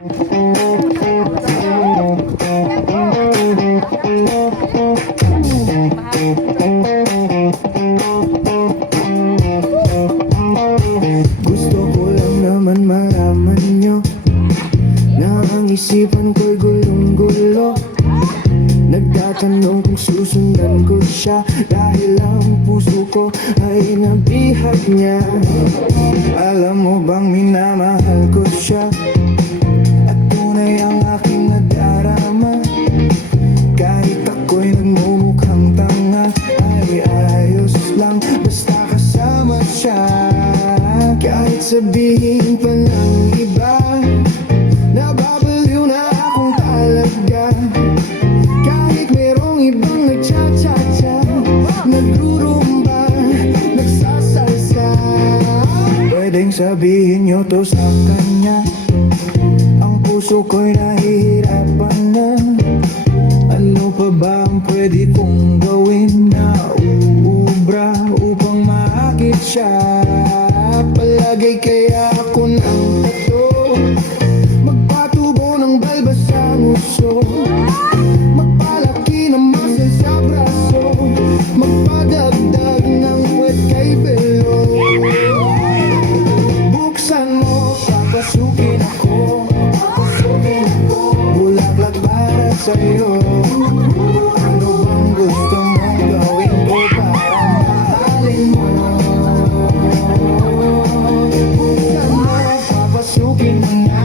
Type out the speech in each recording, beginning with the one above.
Gusto ko lang naman malaman nyo na ang isipan ko'y gulong-gulo. Nagtatanong kung susundan ko siya dahil ang puso ko ay nabihag niya. Alam mo bang minamahal ko siya at tunay ang aking nadarama. Kahit ako'y nagmumukhang tanga ay ayos lang basta kasama siya. Kahit sabihin pa ng iba nababaliw na akong talaga. Kahit merong ibang nagcha-cha-cha, nagrurumba, nagsasalsa, pwedeng sabihin nyo to sa kanya. Ang puso ko'y nahihirapan na. Ano pa ba ang pwede kong gawin na uubra upang maakit siya? Palagay kaya ako ng tato, magpatubo ng balbas sa nguso, magpalaki ng muscle sa braso, magpadagdag ng puwet kay belo. Buksan mo, papasukin ako, bulaklak para sa'yo. Ano bang gusto mong gawin ko para mahalin mo? Buksan mo, papasukin mo na,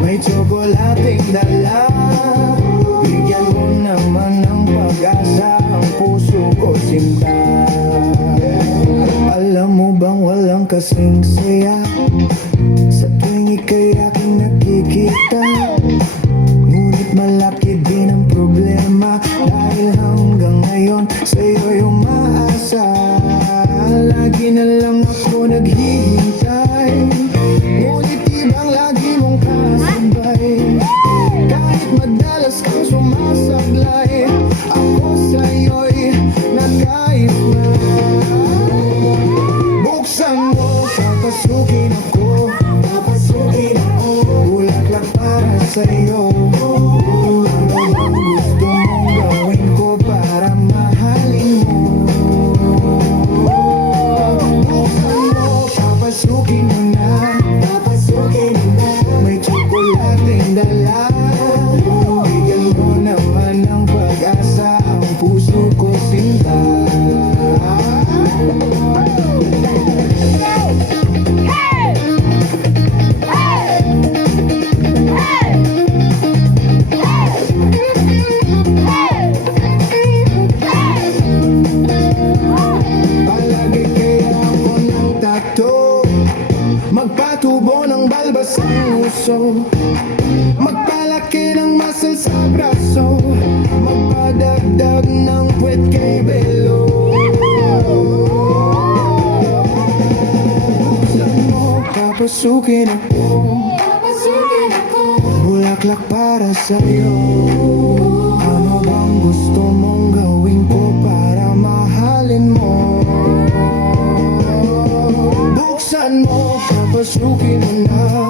may tsokolating dala. Bigyan mo naman ng pag-asa ang puso ko, sinta. Alam mo bang walang kasing saya sa tuwing ika'y aking nakikita? Ngunit malaki din ang problema dahil hanggang ngayon sa'yo'y umaasa. Lagi na lang ako naghihintay, ngunit ibang lagi mong kasabay. Kahit madalas kang sumasablay, ako sa'yo'y nagkais na. Buksan mo, papasukin ako, bulaklak para sa'yo. Ano bang gusto mong gawin ko para mahalin mo? Buksan mo, papasukin mo na, may tsokolating dala. Bigyan mo naman ng pag-asa ang puso ko, sinta. Palagi kaya ako ng tato, magpatubo ng balbas sa nguso, magpalaki ng muscle sa braso, magpadagdag ng puwet kay belo. Buksan mo, papasukin ako, bulaklak para sa'yo. Ano bang gusto mong gawin ko para mahalin mo? Buksan mo, papasukin mo na,